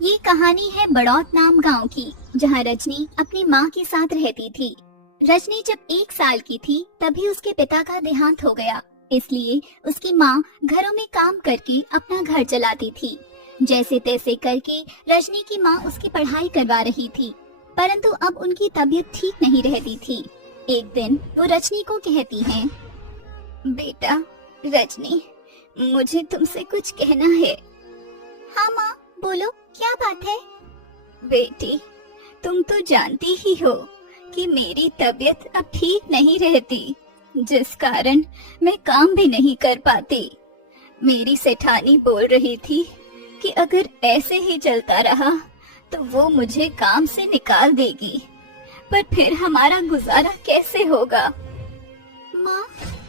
ये कहानी है बड़ौत नाम गांव की, जहां रजनी अपनी माँ के साथ रहती थी। रजनी जब 1 साल की थी तभी उसके पिता का देहांत हो गया, इसलिए उसकी माँ घरों में काम करके अपना घर चलाती थी। जैसे तैसे करके रजनी की माँ उसकी पढ़ाई करवा रही थी, परंतु अब उनकी तबीयत ठीक नहीं रहती थी। एक दिन वो रजनी को कहती हैं, बेटा रजनी, मुझे तुमसे कुछ कहना है। हाँ माँ, बोलो, क्या बात है? बेटी, तुम तो जानती ही हो कि मेरी तबीयत अब ठीक नहीं रहती, जिस कारण मैं काम भी नहीं कर पाती। मेरी सेठानी बोल रही थी कि अगर ऐसे ही चलता रहा तो वो मुझे काम से निकाल देगी, पर फिर हमारा गुजारा कैसे होगा? माँ,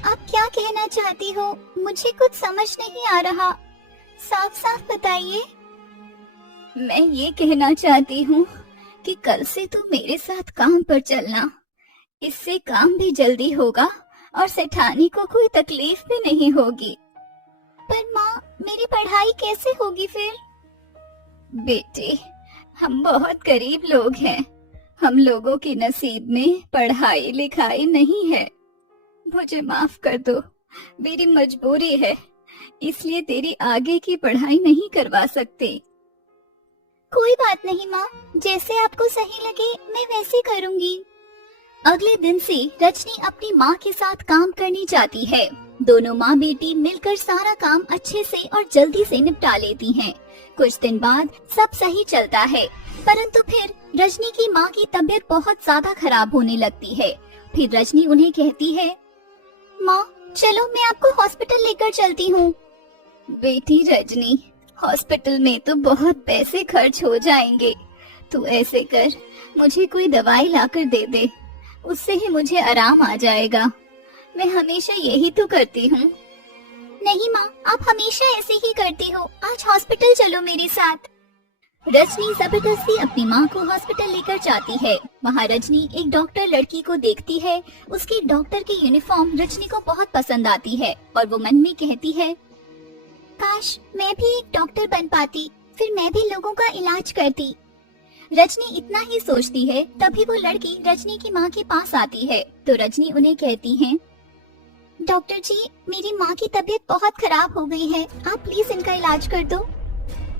आप क्या कहना चाहती हो? मुझे कुछ समझ नहीं आ रहा, साफ साफ बताइए। मैं ये कहना चाहती हूँ कि कल से तू मेरे साथ काम पर चलना, इससे काम भी जल्दी होगा और सेठानी को कोई तकलीफ भी नहीं होगी। पर माँ, मेरी पढ़ाई कैसे होगी फिर? बेटे, हम बहुत गरीब लोग हैं, हम लोगों के नसीब में पढ़ाई लिखाई नहीं है। मुझे माफ कर दो, मेरी मजबूरी है, इसलिए तेरी आगे की पढ़ाई नहीं करवा सकते। कोई बात नहीं माँ, जैसे आपको सही लगे मैं वैसे करूँगी। अगले दिन से रजनी अपनी माँ के साथ काम करने जाती है। दोनों माँ बेटी मिलकर सारा काम अच्छे से और जल्दी से निपटा लेती हैं। कुछ दिन बाद सब सही चलता है, परंतु फिर रजनी की माँ की तबीयत बहुत ज्यादा खराब होने लगती है। फिर रजनी उन्हें कहती है, माँ चलो मैं आपको हॉस्पिटल लेकर चलती हूँ। बेटी रजनी, हॉस्पिटल में तो बहुत पैसे खर्च हो जाएंगे, तू ऐसे कर, मुझे कोई दवाई लाकर दे दे, उससे ही मुझे आराम आ जाएगा। मैं हमेशा यही तो करती हूँ। नहीं माँ, आप हमेशा ऐसे ही करती हो, आज हॉस्पिटल चलो मेरे साथ। रजनी जबरदस्ती अपनी माँ को हॉस्पिटल लेकर जाती है। वहाँ रजनी एक डॉक्टर लड़की को देखती है। उसकी डॉक्टर की यूनिफॉर्म रजनी को बहुत पसंद आती है और वो मन में कहती है, काश मैं भी एक डॉक्टर बन पाती, फिर मैं भी लोगों का इलाज करती। रजनी इतना ही सोचती है, तभी वो लड़की रजनी की माँ के पास आती है। तो रजनी उन्हें कहती है, डॉक्टर जी, मेरी माँ की तबीयत बहुत खराब हो गई है, आप प्लीज इनका इलाज कर दो।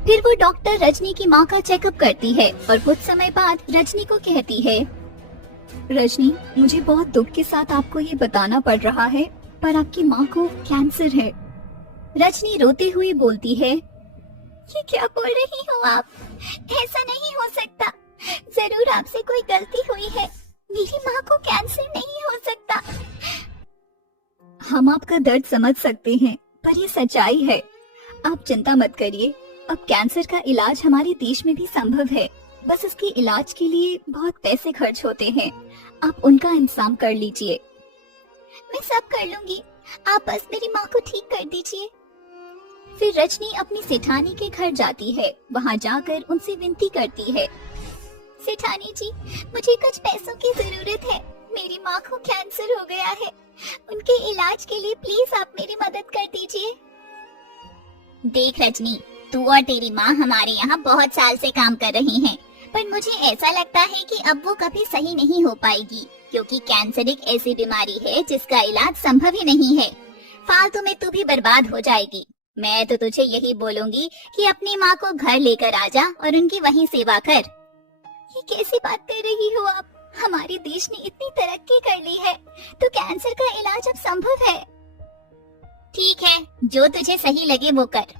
फिर वो डॉक्टर रजनी की माँ का चेकअप करती है और कुछ समय बाद रजनी को कहती है, रजनी, मुझे बहुत दुख के साथ आपको ये बताना पड़ रहा है, पर आपकी माँ को कैंसर है। रजनी रोते हुए बोलती है, ये क्या बोल रही हो आप? ऐसा नहीं हो सकता, जरूर आपसे कोई गलती हुई है, मेरी माँ को कैंसर नहीं हो सकता। हम आपका दर्द समझ सकते हैं, पर ये सच्चाई है। आप चिंता मत करिए, अब कैंसर का इलाज हमारे देश में भी संभव है, बस इसके इलाज के लिए बहुत पैसे खर्च होते हैं, आप उनका इंतजाम कर लीजिए। मैं सब कर लूंगी, आप बस मेरी माँ को ठीक कर दीजिए। फिर रजनी अपनी सेठानी के घर जाती है। वहाँ जाकर उनसे विनती करती है, सेठानी जी, मुझे कुछ पैसों की जरूरत है, मेरी माँ को कैंसर हो गया है, उनके इलाज के लिए प्लीज आप मेरी मदद कर दीजिए। देख रजनी, तू और तेरी माँ हमारे यहाँ बहुत साल से काम कर रही हैं, पर मुझे ऐसा लगता है कि अब वो कभी सही नहीं हो पाएगी, क्योंकि कैंसर एक ऐसी बीमारी है जिसका इलाज संभव ही नहीं है। फालतू में तू भी बर्बाद हो जाएगी। मैं तो तुझे यही बोलूंगी कि अपनी माँ को घर लेकर आ जा और उनकी वहीं सेवा कर। ये कैसी बात कर रही हो आप? हमारे देश ने इतनी तरक्की कर ली है, तो कैंसर का इलाज अब संभव है। ठीक है, जो तुझे सही लगे वो कर।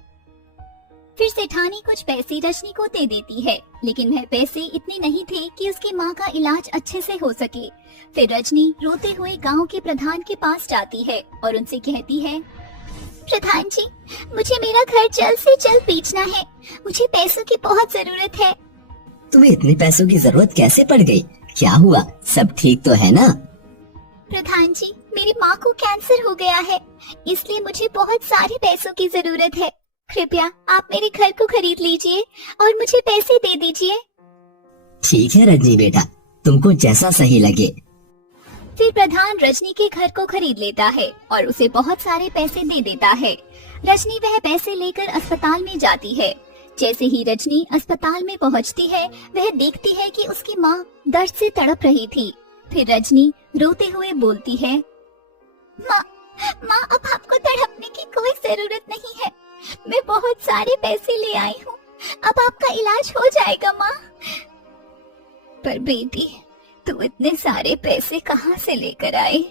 फिर सेठानी कुछ पैसे रजनी को दे देती है, लेकिन वह पैसे इतने नहीं थे कि उसकी माँ का इलाज अच्छे से हो सके। फिर रजनी रोते हुए गांव के प्रधान के पास जाती है और उनसे कहती है, प्रधान जी, मुझे मेरा घर जल्द से जल्द बेचना है, मुझे पैसों की बहुत जरूरत है। तुम्हें इतने पैसों की जरूरत कैसे पड़ गई? क्या हुआ? सब ठीक तो है ना? प्रधान जी, मेरी माँ को कैंसर हो गया है, इसलिए मुझे बहुत सारे पैसों की जरूरत है। कृपया आप मेरे घर को खरीद लीजिए और मुझे पैसे दे दीजिए। ठीक है रजनी बेटा, तुमको जैसा सही लगे। फिर प्रधान रजनी के घर को खरीद लेता है और उसे बहुत सारे पैसे दे देता है। रजनी वह पैसे लेकर अस्पताल में जाती है। जैसे ही रजनी अस्पताल में पहुंचती है, वह देखती है कि उसकी माँ दर्द से तड़प रही थी। फिर रजनी रोते हुए बोलती है, माँ माँ अब आपको तड़पने की कोई जरूरत नहीं है। मैं बहुत सारे पैसे ले आई हूँ, अब आपका इलाज हो जाएगा माँ। पर बेटी, तू इतने सारे पैसे कहाँ से लेकर आई?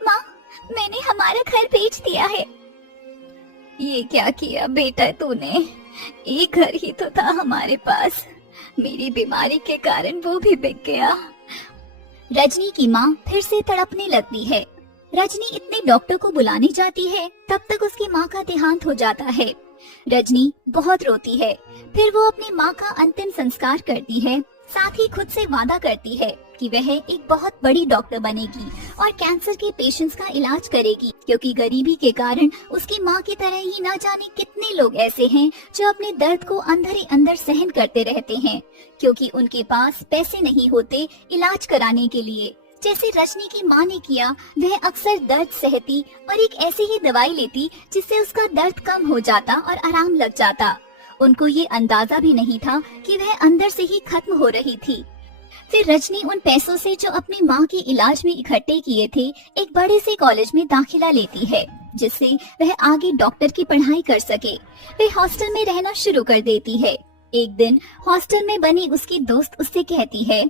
माँ, मैंने हमारा घर बेच दिया है। ये क्या किया बेटा तूने? एक घर ही तो था हमारे पास, मेरी बीमारी के कारण वो भी बिक गया। रजनी की माँ फिर से तड़पने लगती है। रजनी इतने डॉक्टर को बुलाने जाती है, तब तक उसकी माँ का देहांत हो जाता है। रजनी बहुत रोती है। फिर वो अपनी माँ का अंतिम संस्कार करती है। साथ ही खुद से वादा करती है कि वह एक बहुत बड़ी डॉक्टर बनेगी और कैंसर के पेशेंट्स का इलाज करेगी, क्योंकि गरीबी के कारण उसकी माँ की तरह ही ना जाने कितने लोग ऐसे हैं जो अपने दर्द को अंदर ही अंदर सहन करते रहते हैं, क्योंकि उनके पास पैसे नहीं होते इलाज कराने के लिए। जैसे रजनी की माँ ने किया, वह अक्सर दर्द सहती और एक ऐसी ही दवाई लेती जिससे उसका दर्द कम हो जाता और आराम लग जाता। उनको ये अंदाजा भी नहीं था कि वह अंदर से ही खत्म हो रही थी। फिर रजनी उन पैसों से जो अपनी माँ के इलाज में इकट्ठे किए थे, एक बड़े से कॉलेज में दाखिला लेती है, जिससे वह आगे डॉक्टर की पढ़ाई कर सके। वह हॉस्टल में रहना शुरू कर देती है। एक दिन हॉस्टल में बनी उसकी दोस्त उससे कहती है,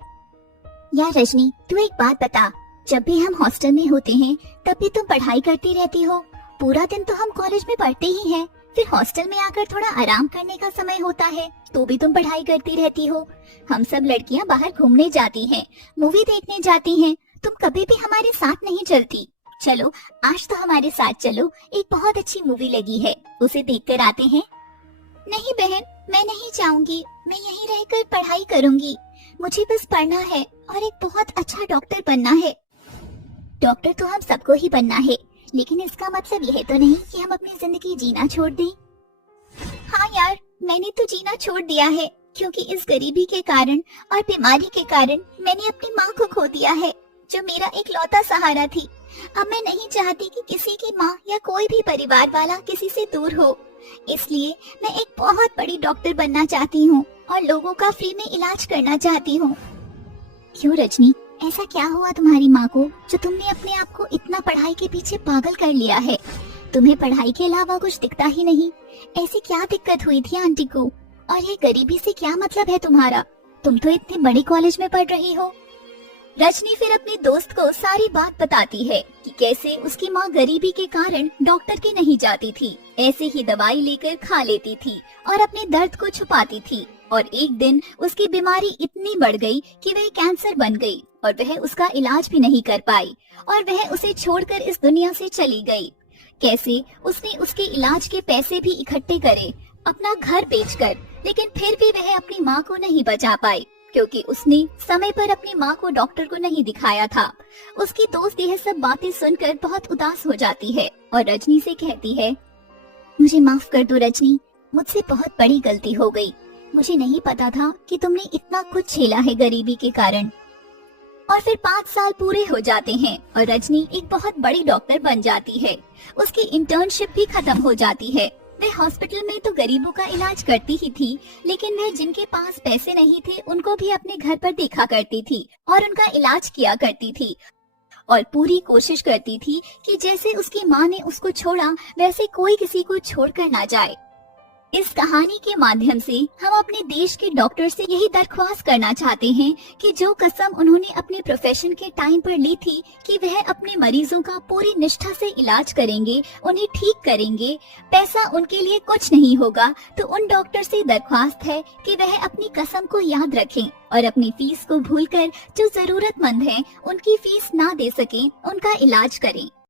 यार रजनी, तू एक बात बता, जब भी हम हॉस्टल में होते हैं तब भी तुम पढ़ाई करती रहती हो। पूरा दिन तो हम कॉलेज में पढ़ते ही हैं, फिर हॉस्टल में आकर थोड़ा आराम करने का समय होता है तो भी तुम पढ़ाई करती रहती हो। हम सब लड़कियां बाहर घूमने जाती हैं, मूवी देखने जाती हैं, तुम कभी भी हमारे साथ नहीं चलती। चलो आज तो हमारे साथ चलो, एक बहुत अच्छी मूवी लगी है, उसे देख कर आते हैं। नहीं बहन, मैं नहीं जाऊंगी, मैं यहीं रहकर पढ़ाई करूंगी। मुझे बस पढ़ना है और एक बहुत अच्छा डॉक्टर बनना है। डॉक्टर तो हम सबको ही बनना है, लेकिन इसका मतलब यह तो नहीं कि हम अपनी जिंदगी जीना छोड़ दें। हाँ यार, मैंने तो जीना छोड़ दिया है, क्योंकि इस गरीबी के कारण और बीमारी के कारण मैंने अपनी माँ को खो दिया है, जो मेरा इकलौता सहारा थी। अब मैं नहीं चाहती कि किसी की माँ या कोई भी परिवार वाला किसी से दूर हो। इसलिए मैं एक बहुत बड़ी डॉक्टर बनना चाहती हूँ और लोगों का फ्री में इलाज करना चाहती हूँ। क्यों रजनी, ऐसा क्या हुआ तुम्हारी माँ को जो तुमने अपने आप को इतना पढ़ाई के पीछे पागल कर लिया है? तुम्हें पढ़ाई के अलावा कुछ दिखता ही नहीं। ऐसी क्या दिक्कत हुई थी आंटी को? और ये गरीबी से क्या मतलब है तुम्हारा? तुम तो इतने बड़े कॉलेज में पढ़ रही हो। रजनी फिर अपनी दोस्त को सारी बात बताती है कि कैसे उसकी माँ गरीबी के कारण डॉक्टर के नहीं जाती थी, ऐसे ही दवाई लेकर खा लेती थी और अपने दर्द को छुपाती थी। और एक दिन उसकी बीमारी इतनी बढ़ गई कि वह कैंसर बन गई और वह उसका इलाज भी नहीं कर पाई और वह उसे छोड़कर इस दुनिया से चली गई। कैसे उसने उसके इलाज के पैसे भी इकट्ठे करे, अपना घर बेचकर, लेकिन फिर भी वह अपनी माँ को नहीं बचा पाई, क्योंकि उसने समय पर अपनी माँ को डॉक्टर को नहीं दिखाया था। उसकी दोस्त यह सब बातें सुनकर बहुत उदास हो जाती है और रजनी से कहती है, मुझे माफ कर दो रजनी, मुझसे बहुत बड़ी गलती हो गई। मुझे नहीं पता था कि तुमने इतना कुछ झेला है गरीबी के कारण। और फिर 5 साल पूरे हो जाते हैं और रजनी एक बहुत बड़ी डॉक्टर बन जाती है। उसकी इंटर्नशिप भी खत्म हो जाती है। वह हॉस्पिटल में तो गरीबों का इलाज करती ही थी, लेकिन वह जिनके पास पैसे नहीं थे उनको भी अपने घर पर देखा करती थी और उनका इलाज किया करती थी और पूरी कोशिश करती थी कि जैसे उसकी माँ ने उसको छोड़ा वैसे कोई किसी को छोड़कर ना जाए। इस कहानी के माध्यम से हम अपने देश के डॉक्टर से यही दरख्वास्त करना चाहते हैं कि जो कसम उन्होंने अपने प्रोफेशन के टाइम पर ली थी कि वह अपने मरीजों का पूरी निष्ठा से इलाज करेंगे, उन्हें ठीक करेंगे, पैसा उनके लिए कुछ नहीं होगा, तो उन डॉक्टर से दरख्वास्त है कि वह अपनी कसम को याद रखें और अपनी फीस को भूलकर जो जरूरतमंद हैं, उनकी फीस ना दे सकें, उनका इलाज करें।